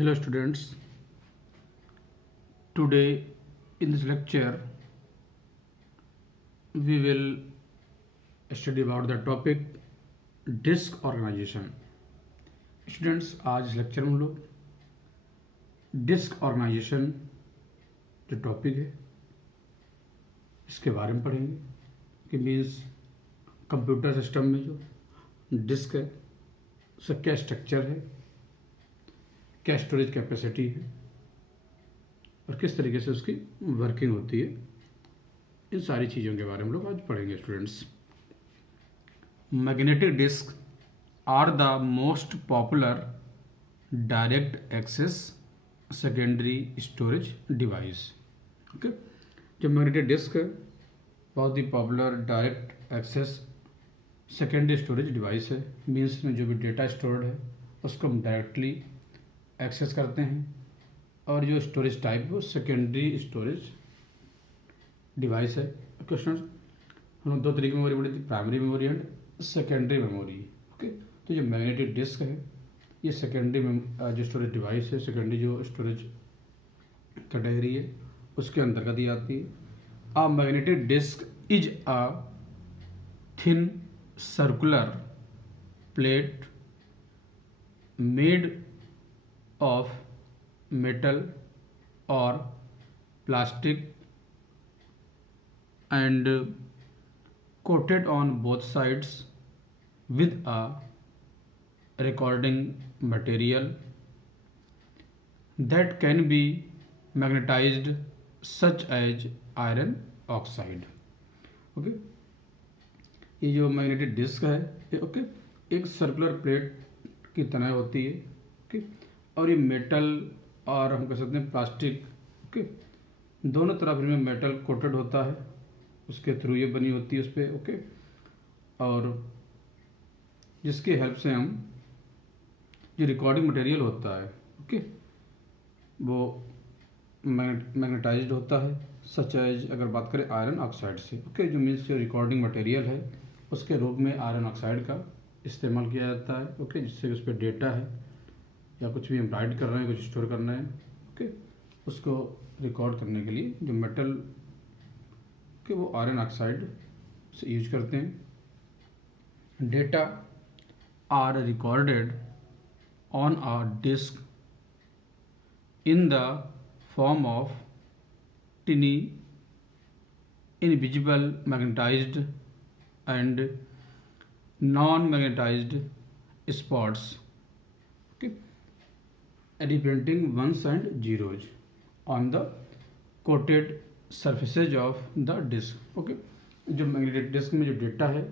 Hello students, today in this lecture we will study about the topic disk organization. Students, आज इस lecture में हम लोग disc organisation जो टॉपिक है इसके बारे में पढ़ेंगे कि मीन्स कंप्यूटर सिस्टम में जो डिस्क है उसका क्या स्ट्रक्चर है, क्या स्टोरेज कैपेसिटी है और किस तरीके से उसकी वर्किंग होती है। इन सारी चीज़ों के बारे में लोग आज पढ़ेंगे students. Magnetic disk are the most popular direct access secondary storage device. Okay, जो मैग्नेटिक डिस्क है बहुत ही popular direct access secondary storage device है। मीन्स में जो भी डेटा स्टोर्ड है उसको हम डायरेक्टली एक्सेस करते हैं और जो स्टोरेज टाइप है वो सेकेंडरी स्टोरेज डिवाइस है। क्वेश्चन हम दो तरीके की मेमोरी पढ़ी थी, primary memory and secondary memory. Okay, तो जो मैग्नेटिक डिस्क है ये सेकेंडरी जो स्टोरेज डिवाइस है, सेकेंडरी जो स्टोरेज कैटेगरी है उसके अंतर्गत ही आती है। A magnetic disk is a thin circular plate made of metal or plastic and coated on both sides with a recording material that can be magnetized such as iron oxide. Okay, ये जो magnetic disk है okay एक circular plate की तरह होती है। Okay, और ये मेटल और हम कह सकते हैं प्लास्टिक ओके दोनों तरफ इनमें मेटल कोटेड होता है, उसके थ्रू ये बनी होती है उस पर। ओके, और जिसकी हेल्प से हम जो रिकॉर्डिंग मटेरियल होता है ओके वो मैग्नेटाइज्ड होता है। सच एज अगर बात करें आयरन ऑक्साइड से ओके जो मीन्स जो रिकॉर्डिंग मटेरियल है उसके रूप में आयरन ऑक्साइड का इस्तेमाल किया जाता है। ओके, जिससे उस पर डेटा है या कुछ भी हम राइट कर रहे हैं, कुछ स्टोर करना है ओके उसको रिकॉर्ड करने के लिए जो मेटल के वो आयरन ऑक्साइड से यूज करते हैं। Data are recorded on a disk in the form of tiny invisible magnetized and non magnetized spots representing ones and zeros on the coated surfaces of the disk। Okay, जो magnetic disc में जो data है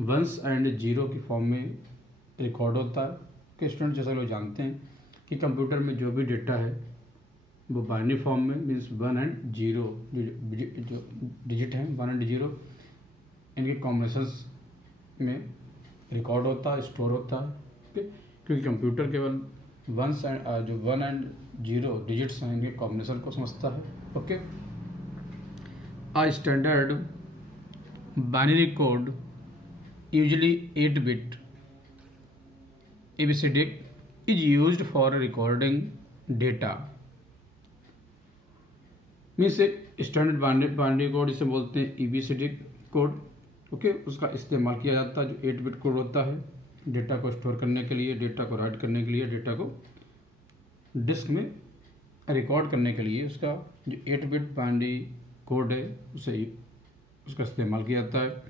once and zero की form में record होता है। कि student जैसा लोग जानते हैं कि कंप्यूटर में जो भी डेटा है वो बाइनरी फॉर्म में मीन्स वन एंड जीरो जो डिजिट हैं वन एंड जीरो इनके कॉम्बिनेशंस में रिकॉर्ड होता है, स्टोर होता है। ओके, क्योंकि कंप्यूटर केवल वंस एंड जो वन एंड जीरो डिजिट्स हैं इनके कॉम्बिनेशन को समझता है। Okay, uh standard binary code usually 8 bit EBCDIC is used for recording data. Means standard binary code इसे बोलते हैं एबीसीडिक कोड। ओके, उसका इस्तेमाल किया जाता है जो 8 बिट कोड होता है डेटा को स्टोर करने के लिए, डेटा को राइट करने के लिए, डेटा को डिस्क में रिकॉर्ड करने के लिए। उसका जो 8 बिट बाइनरी कोड है उसे उसका इस्तेमाल किया जाता है।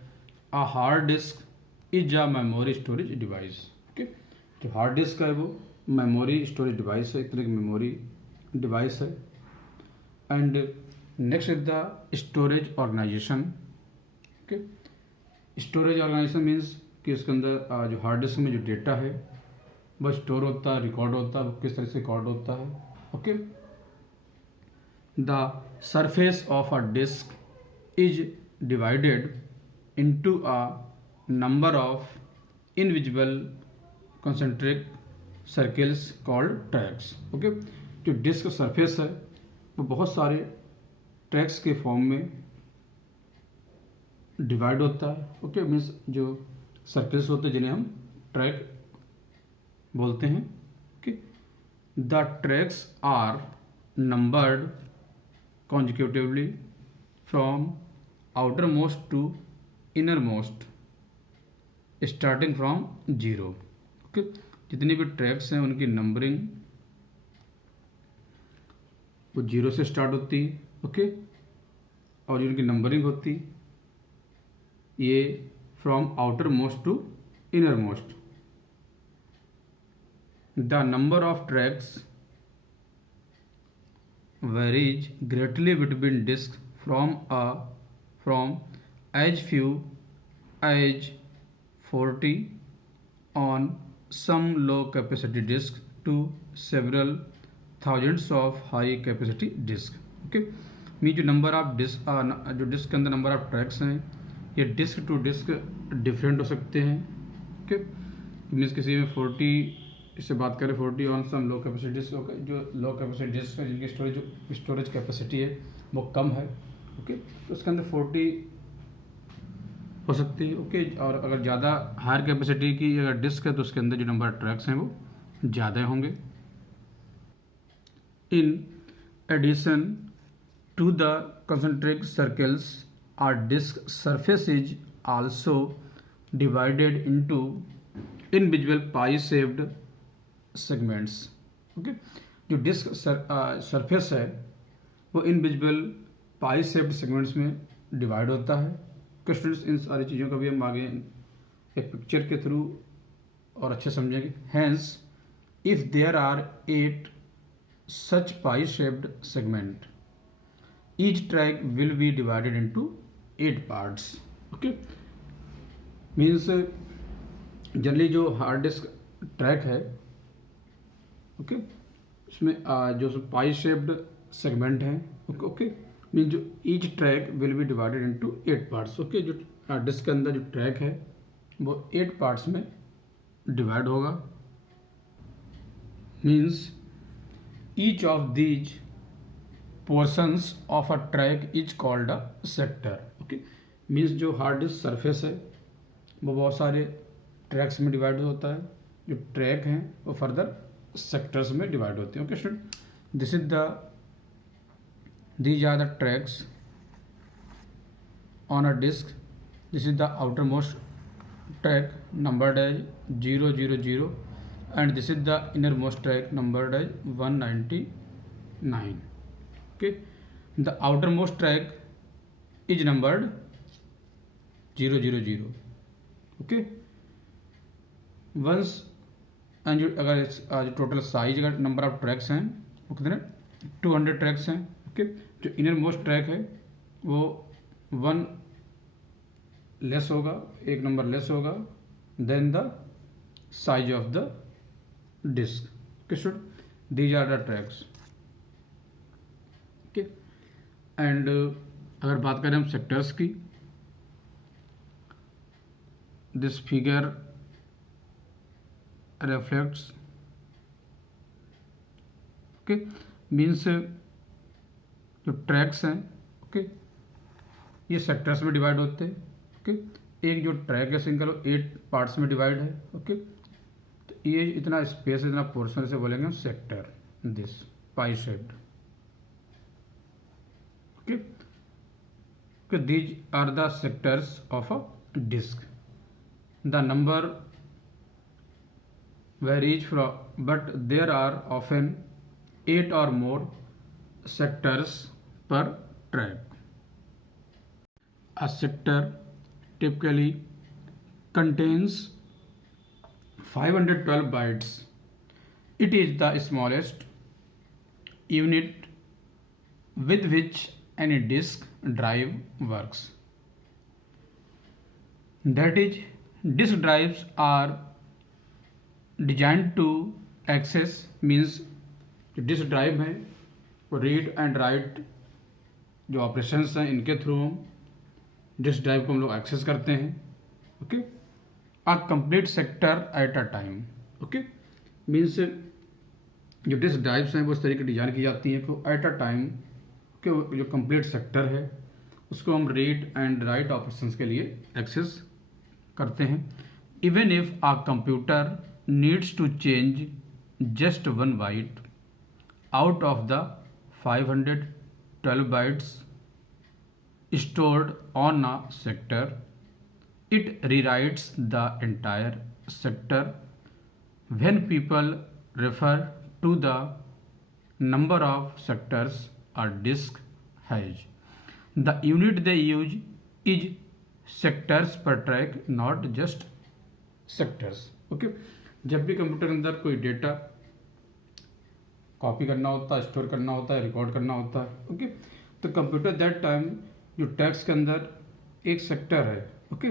Uh hard disk is a memory storage device. Okay, जो हार्ड डिस्क है वो मेमोरी स्टोरेज डिवाइस है, एक तरह की मेमोरी डिवाइस है। And next is the storage organization. Okay, storage organization means कि उसके अंदर जो हार्ड डिस्क में जो डेटा है वह स्टोर होता है, रिकॉर्ड होता है, किस तरह से रिकॉर्ड होता है। Okay, the surface of a disk is divided into a number of invisible concentric circles called tracks. Okay, जो डिस्क सरफेस है वो बहुत सारे ट्रैक्स के फॉर्म में डिवाइड होता है। ओके, मीन्स जो सर्कल्स होते हैं जिन्हें हम ट्रैक बोलते हैं। Okay, The tracks are numbered consecutively from outermost to innermost starting from 0. Okay, जितनी भी ट्रैक्स हैं उनकी नंबरिंग वो 0 से स्टार्ट होती है. ओके, और जिनकी नंबरिंग होती ये from outer most to inner most. The number of tracks varies greatly between disks from as few as 40 on some low capacity disks to several thousands of high capacity disks. Okay, mean जो number of disc जो disc के अंदर number of tracks हैं ये disc to disc different हो सकते हैं. Okay, means किसी में 40 इससे बात करें 40 on some low capacity disk, जो लो कैपेसिटी डिस्क है जिनकी स्टोरेज कैपेसिटी है वो कम है. ओके, तो उसके अंदर 40 हो सकती है. ओके, और अगर ज़्यादा हायर कैपेसिटी की अगर डिस्क है तो उसके अंदर जो नंबर ऑफ ट्रैक्स हैं वो ज़्यादा होंगे. In addition to the concentric circles, our disk surface is also divided into individual pie-shaped segments. Okay, जो डिस्क सरफेस है वो इंडिविजुअल पाई शेप्ड सेगमेंट्स में डिवाइड होता है. तो स्टूडेंट्स इन सारी चीज़ों का भी हम आगे एक पिक्चर के थ्रू और अच्छे समझेंगे. Hence if there are 8 such pie shaped segment, each track will be divided into 8 parts. okay, means generally जो हार्ड डिस्क ट्रैक है ओके उसमें जो पाई शेप्ड सेगमेंट हैं ओके मीन जो each track will be divided into 8 parts. Okay, जो disc के अंदर जो ट्रैक है वो 8 पार्ट्स में डिवाइड होगा. Means each of these portions of a track is called a sector. Okay, means जो हार्ड डिस्क सरफेस है वो बहुत सारे ट्रैक्स में डिवाइड होता है. जो ट्रैक हैं वो फर्दर सेक्टर्स में डिवाइड होते हैं. Okay student, these are the tracks on a disk. This is the outer most track numbered as 000 and this is the inner most track numbered as 199. Okay, the outermost track is numbered 000. Okay, once and जो अगर total size अगर number of tracks हैं वो कितने 200 tracks हैं. Okay, जो inner most track है वो 1 लेस होगा, एक नंबर लेस होगा then the size of the disk. Okay student, these are the tracks. And अगर बात करें हम सेक्टर्स की, this figure reflects okay means जो ट्रैक्स हैं ओके ये सेक्टर्स में डिवाइड होते हैं. ओके, एक जो ट्रैक है सिंगल 8 पार्ट्स में डिवाइड है. ओके, तो ये इतना स्पेस इतना पोर्शन से बोलेंगे हम sector. This pie shaped. Okay, these are the sectors of a disk. The number varies but there are often 8 or more sectors per track. A sector typically contains 512 bytes. It is the smallest unit with which any disk drive works. That is, disk drives are designed to access means जो disk drive है वो read and right जो operations हैं इनके through हम disk drive को हम लोग एक्सेस करते हैं. Okay, a complete sector at a time. Okay, means जो डिस्क ड्राइव्स हैं वो इस तरीके की डिजाइन की जाती हैं कि एट अ टाइम के जो कंप्लीट सेक्टर है उसको हम रीड एंड राइट ऑपरेशंस के लिए एक्सेस करते हैं. Even if a computer needs to change just 1 byte out of the 512 bytes stored on a sector, it rewrites the entire sector. When people refer to the number of sectors a disk has, the unit they use is sectors per track, not just sectors. Okay, जब भी computer के अंदर कोई data copy करना होता है, store करना होता है, रिकॉर्ड करना होता है, ओके, तो कंप्यूटर दैट टाइम जो टेक्स्ट के अंदर एक सेक्टर है, ओके,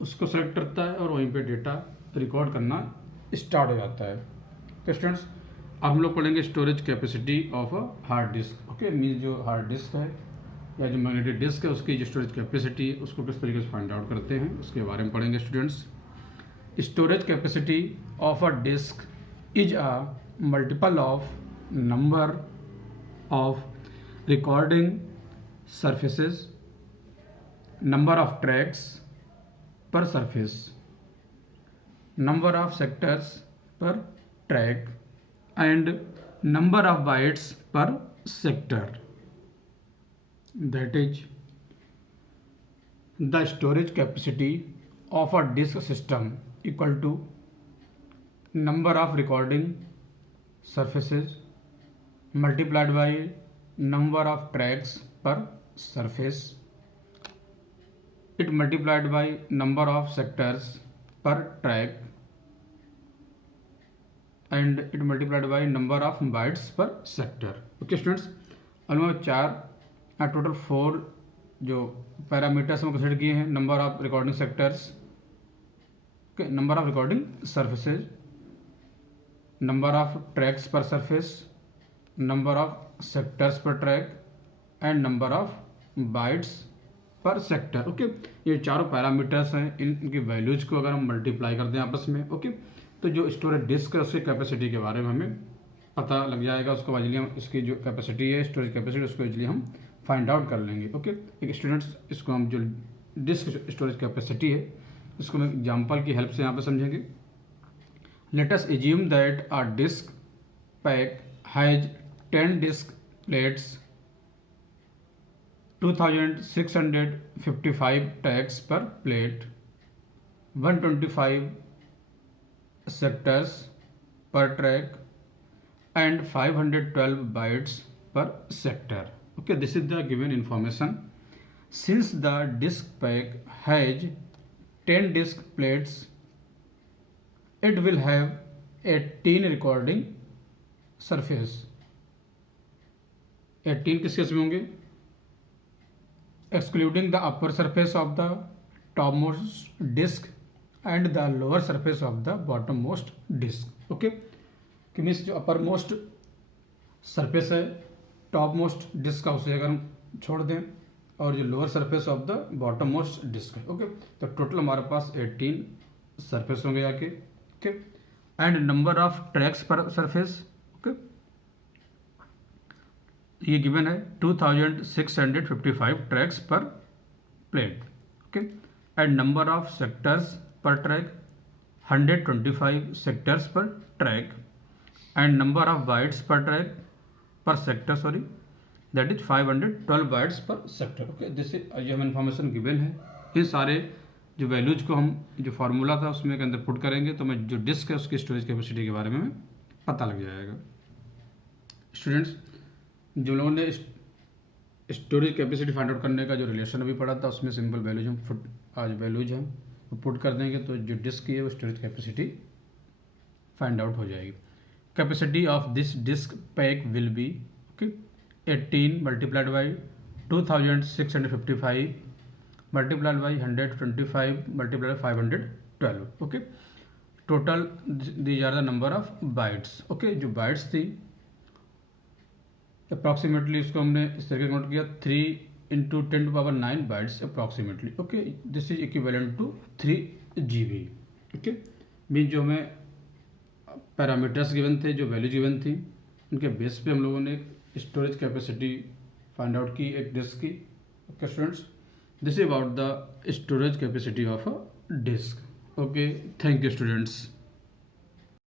उसको सेलेक्ट करता है और वहीं पे डेटा रिकॉर्ड करना स्टार्ट हो जाता है. तो स्टूडेंट्स, अब हम लोग पढ़ेंगे storage capacity of a hard disk. Okay, means जो हार्ड डिस्क है या जो मैग्नेटिक डिस्क है उसकी जो स्टोरेज कैपेसिटी है उसको किस तरीके से फाइंड आउट करते हैं उसके बारे में पढ़ेंगे students. Storage capacity of a disk is a multiple of number of recording surfaces, number of tracks per surface, number of sectors per track, and number of bytes per sector. That is the storage capacity of a disk system equal to number of recording surfaces multiplied by number of tracks per surface, it multiplied by number of sectors per track, and it multiplied by number of bytes per sector. Okay students, almost 4 total 4 जो parameters हम consider किए हैं. Number of recording sectors, number of recording surfaces, number of tracks per surface, number of sectors per track, and number of bytes per sector. Okay, ये चारों parameters हैं. इनकी values को अगर हम मल्टीप्लाई कर दें आपस में, ओके, तो जो स्टोरेज डिस्क है उसकी कैपेसिटी के बारे में हमें पता लग जाएगा. उसको इजीली हम इसकी जो कैपेसिटी है स्टोरेज कैपेसिटी उसको इजीली हम फाइंड आउट कर लेंगे. ओके, एक स्टूडेंट्स, इसको हम जो डिस्क स्टोरेज कैपेसिटी है इसको हम एग्जाम्पल की हेल्प से यहाँ पे समझेंगे. Let us assume that a disk pack has 10 disk plates, 2655 tags per plate, 125 sectors per track and 512 bytes per sector. Okay, this is the given information. Since the disk pack has 10 disk plates, it will have 18 recording surface. 18 किस case में होंगे? Excluding the upper surface of the topmost disk and the lower surface of the bottommost disk. Okay, कि means जो upper most surface है top most disk का उसे अगर हम छोड़ दें और जो lower surface of the bottom most disk है. ओके, तो टोटल हमारे पास 18 सरफेस होंगे जाके. Okay, and number of tracks per surface, okay, ये गिवन है 2655 tracks per plate. Okay, and number of sectors per track 125 sectors per track, and number of bytes per track पर sector, sorry, that is 512 bytes पर sector. Okay, जैसे जो हम information given है इन सारे जो वैल्यूज को हम जो फार्मूला था उसमें के अंदर पुट करेंगे तो हमें जो डिस्क है उसकी स्टोरेज कैपेसिटी के बारे में हमें पता लग जाएगा. स्टूडेंट्स, जो लोगों ने स्टोरेज कैपेसिटी फाइंड आउट करने का जो रिलेशन अभी पढ़ा था उसमें सिंपल वैल्यूज हम आज वैल्यूज हैं वो पुट कर देंगे तो जो डिस्क की है वो स्टोरेज कैपेसिटी फाइंड आउट हो जाएगी. Capacity of this disk pack will be, okay, 18 multiplied by 2655 multiplied by 125 multiplied by 512. Okay, total these are the number of bytes. Okay, जो bytes थी अप्रॉक्सीमेटली उसको हमने इस तरीके नोट किया 3 into 10⁻9 bytes approximately. Okay, this is equivalent to 3 GB. Okay, mean जो हमें parameters given थे, जो वैल्यूज गिवन थी, उनके बेस पे हम लोगों ने स्टोरेज कैपेसिटी फाइंड आउट की एक डिस्क की. Okay students, this is about the storage capacity of a disk. Okay, thank you students.